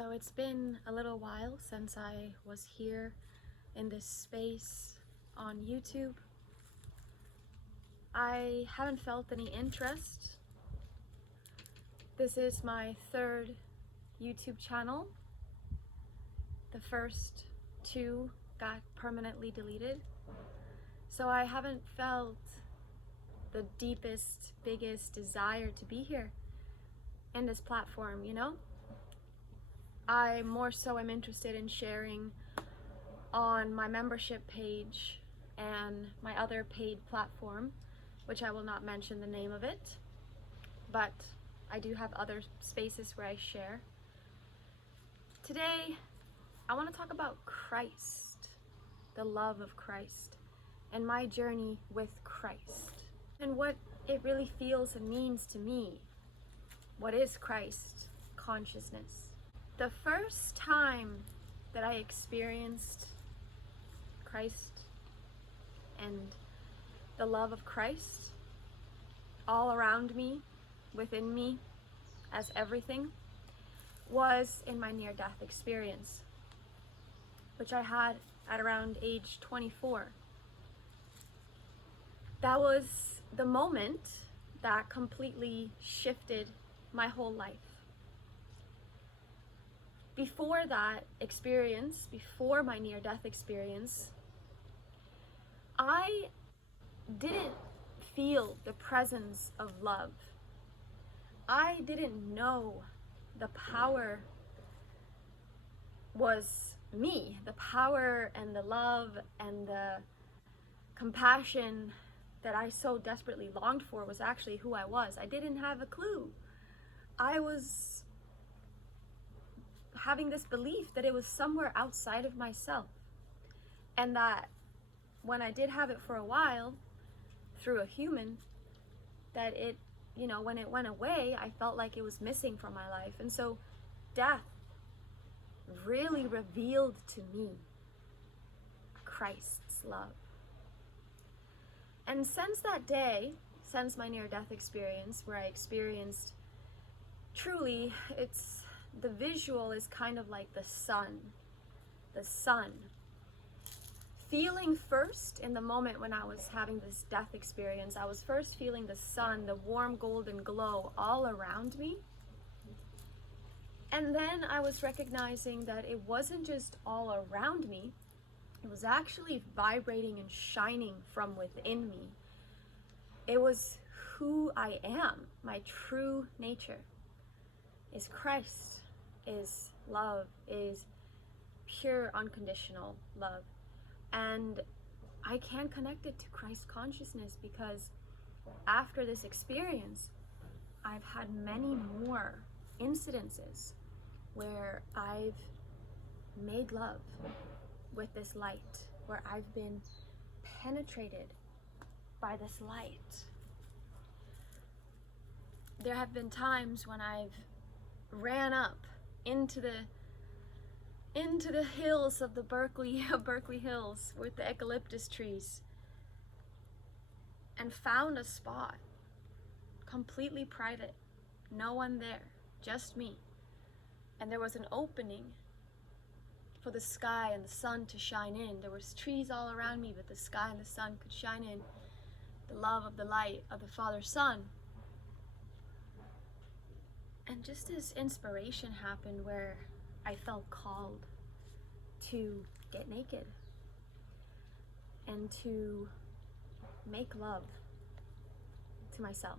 So it's been a little while since I was here in this space on YouTube. I haven't felt any interest. This is my third YouTube channel. The first two got permanently deleted. So I haven't felt the deepest, biggest desire to be here in this platform, you know? I more so am interested in sharing on my membership page and my other paid platform, which I will not mention the name of it, but I do have other spaces where I share. Today, I want to talk about Christ, the love of Christ, and my journey with Christ, and what it really feels and means to me. What is Christ consciousness? The first time that I experienced Christ and the love of Christ all around me, within me, as everything, was in my near-death experience, which I had at around age 24. That was the moment that completely shifted my whole life. Before that experience, before my near-death experience, I didn't feel the presence of love. I didn't know the power was me. The power and the love and the compassion that I so desperately longed for was actually who I was. I didn't have a clue. I was having this belief that it was somewhere outside of myself, and that when I did have it for a while through a human, that it, when it went away, I felt like it was missing from my life. And so death really revealed to me Christ's love. And since that day, since my near-death experience, where I experienced truly, the visual is kind of like the sun. Feeling first in the moment when I was having this death experience, I was first feeling the sun, the warm golden glow all around me. And then I was recognizing that it wasn't just all around me, it was actually vibrating and shining from within me. It was who I am, my true nature. Is Christ, is love, is pure unconditional love. And I can connect it to Christ consciousness because after this experience, I've had many more incidences where I've made love with this light, where I've been penetrated by this light. There have been times when I've ran up into the hills of the Berkeley Hills with the eucalyptus trees and found a spot completely private, no one there, just me. And there was an opening for the sky and the sun to shine in. There was trees all around me, but the sky and the sun could shine in the love of the light of the Father Son. And just this inspiration happened where I felt called to get naked and to make love to myself,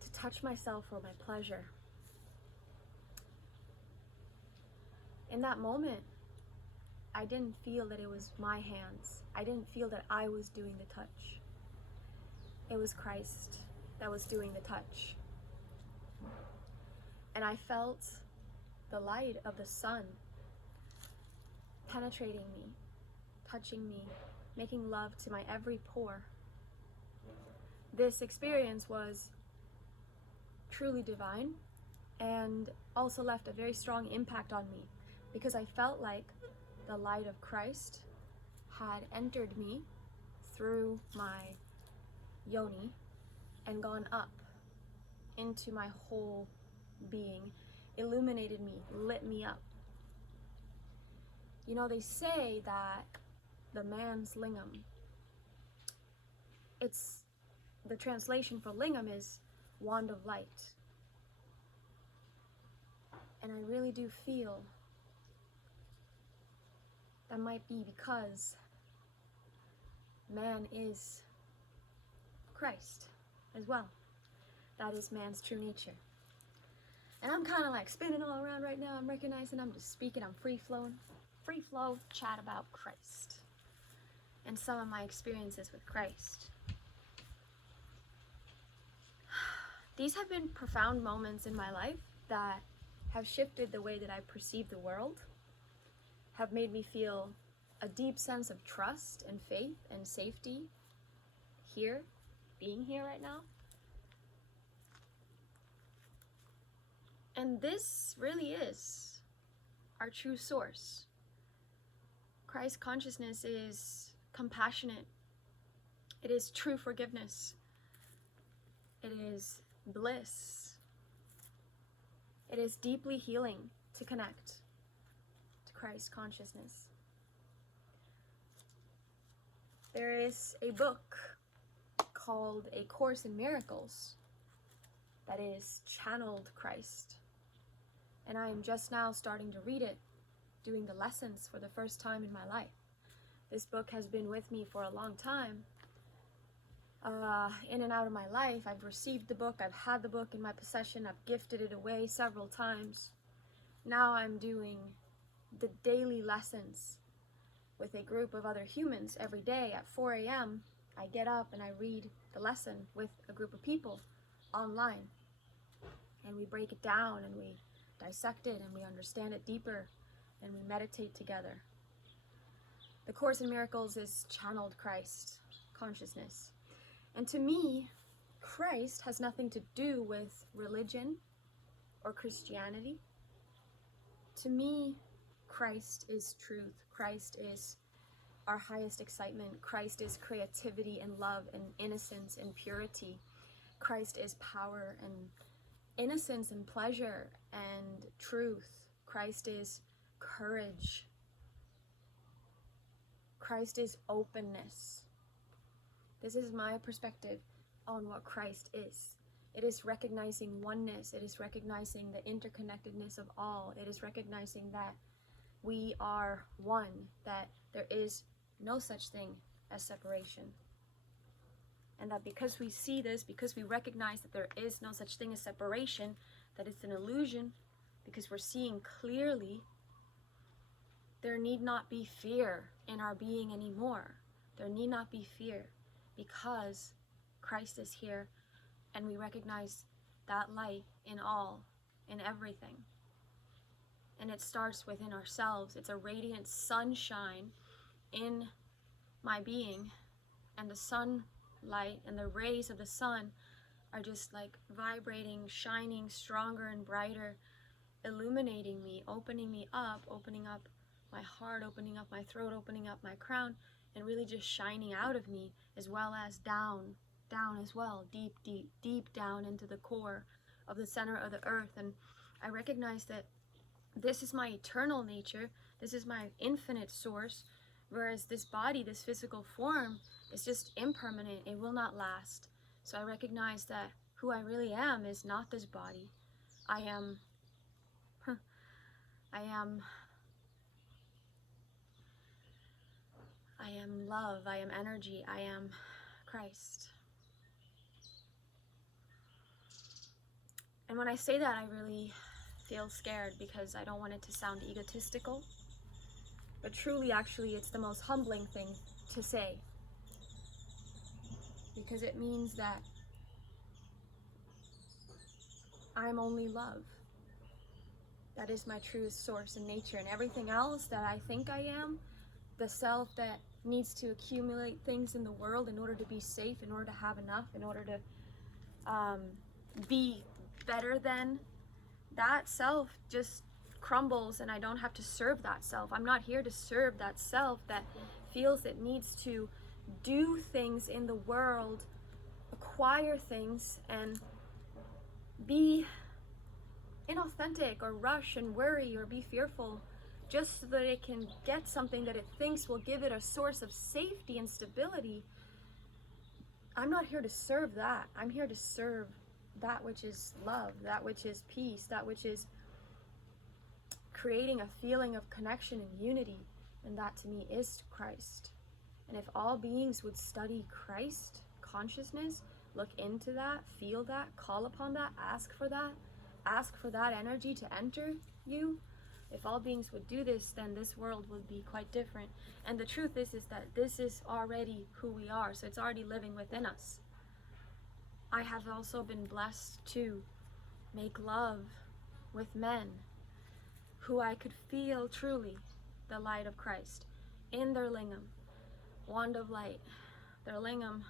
to touch myself for my pleasure. In that moment, I didn't feel that it was my hands. I didn't feel that I was doing the touch. It was Christ that was doing the touch. And I felt the light of the sun penetrating me, touching me, making love to my every pore. This experience was truly divine and also left a very strong impact on me because I felt like the light of Christ had entered me through my yoni and gone up into my whole being. illuminated me, lit me up. You know, they say that the man's lingam, it's, the translation for lingam is wand of light. And I really do feel that might be because man is Christ as well. That is man's true nature. And I'm kind of like spinning all around right now. I'm recognizing I'm just speaking. I'm free flowing. Free flow chat about Christ and some of my experiences with Christ. These have been profound moments in my life that have shifted the way that I perceive the world, have made me feel a deep sense of trust and faith and safety here, being here right now. And this really is our true source. Christ consciousness is compassionate. It is true forgiveness. It is bliss. It is deeply healing to connect to Christ consciousness. There is a book called A Course in Miracles that is channeled Christ. And I am just now starting to read it, doing the lessons for the first time in my life. This book has been with me for a long time. In and out of my life, I've received the book, I've had the book in my possession, I've gifted it away several times. Now I'm doing the daily lessons with a group of other humans every day at 4 a.m. I get up and I read the lesson with a group of people online. And we break it down and we dissect it and we understand it deeper and we meditate together. The Course in Miracles is channeled Christ consciousness. And to me, Christ has nothing to do with religion or Christianity. To me, Christ is truth. Christ is our highest excitement. Christ is creativity and love and innocence and purity. Christ is power and innocence and pleasure and truth. Christ is courage. Christ is openness. This is my perspective on what Christ is. It is recognizing oneness. It is recognizing the interconnectedness of all. It is recognizing that we are one, that there is no such thing as separation. And that because we see this, because we recognize that there is no such thing as separation, that it's an illusion, because we're seeing clearly, there need not be fear in our being anymore. There need not be fear because Christ is here and we recognize that light in all, in everything. And it starts within ourselves. It's a radiant sunshine in my being, and the sunlight and the rays of the sun are just like vibrating, shining stronger and brighter, illuminating me, opening me up, opening up my heart, opening up my throat, opening up my crown, and really just shining out of me, as well as down as well, deep, deep, deep down into the core of the center of the earth. And I recognize that this is my eternal nature, this is my infinite source, whereas this body, this physical form, is just impermanent, it will not last. So I recognize that who I really am is not this body. I am love, I am energy, I am Christ. And when I say that, I really feel scared because I don't want it to sound egotistical. But truly, actually, it's the most humbling thing to say. Because it means that I'm only love. That is my truest source and nature. And everything else that I think I am, the self that needs to accumulate things in the world in order to be safe, in order to have enough, in order to be better than, that self just crumbles and I don't have to serve that self. I'm not here to serve that self that feels it needs to do things in the world, acquire things, and be inauthentic or rush and worry or be fearful just so that it can get something that it thinks will give it a source of safety and stability. I'm not here to serve that. I'm here to serve that which is love, that which is peace, that which is creating a feeling of connection and unity. And that to me is Christ. And if all beings would study Christ consciousness, look into that, feel that, call upon that, ask for that energy to enter you, if all beings would do this, then this world would be quite different. And the truth is that this is already who we are, so it's already living within us. I have also been blessed to make love with men who I could feel truly the light of Christ in their lingam, wand of light, their lingam,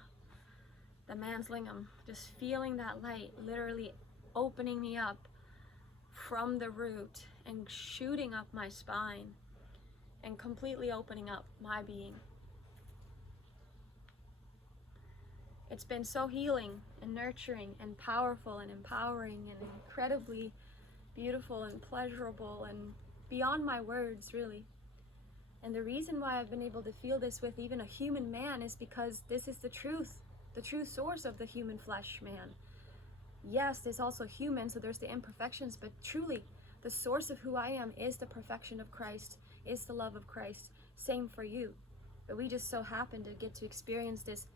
the man's lingam, just feeling that light literally opening me up from the root and shooting up my spine and completely opening up my being. It's been so healing and nurturing and powerful and empowering and incredibly beautiful and pleasurable and beyond my words, really. And the reason why I've been able to feel this with even a human man is because this is the true source of the human flesh man. Yes, there's also human, so there's the imperfections, but truly, the source of who I am is the perfection of Christ, is the love of Christ. Same for you. But we just so happen to get to experience this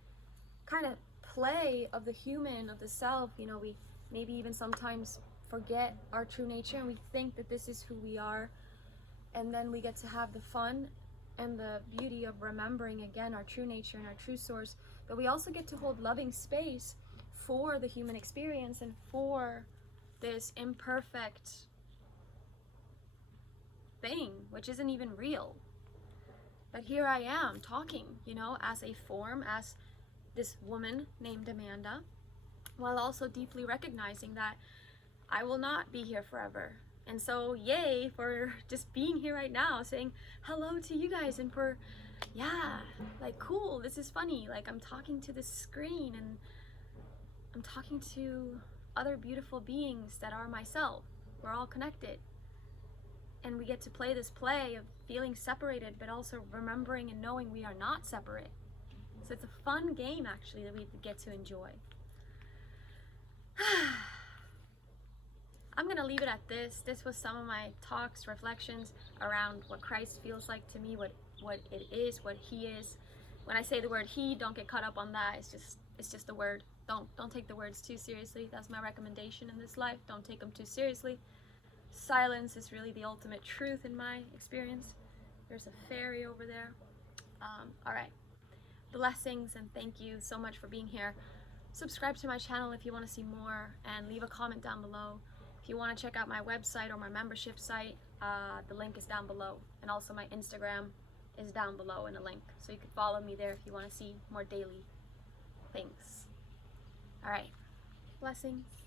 kind of play of the human, of the self. You know, we maybe even sometimes forget our true nature and we think that this is who we are. And then we get to have the fun and the beauty of remembering again our true nature and our true source. But we also get to hold loving space for the human experience and for this imperfect thing, which isn't even real. But here I am talking, you know, as a form, as this woman named Amanda, while also deeply recognizing that I will not be here forever. And so yay for just being here right now, saying hello to you guys, and for, yeah, like cool, this is funny, like I'm talking to this screen and I'm talking to other beautiful beings that are myself. We're all connected. And we get to play this play of feeling separated, but also remembering and knowing we are not separate. So it's a fun game, actually, that we get to enjoy. I'm gonna leave it at this. This was some of my talks, reflections around what Christ feels like to me, what it is, what he is. When I say the word he, don't get caught up on that. It's just a word. Don't take the words too seriously. That's my recommendation in this life. Don't take them too seriously. Silence is really the ultimate truth in my experience. There's a fairy over there. All right. Blessings and thank you so much for being here. Subscribe to my channel if you want to see more, and leave a comment down below. If you want to check out my website or my membership site, the link is down below. And also my Instagram is down below in a link. So you can follow me there if you want to see more daily things. All right. Blessings.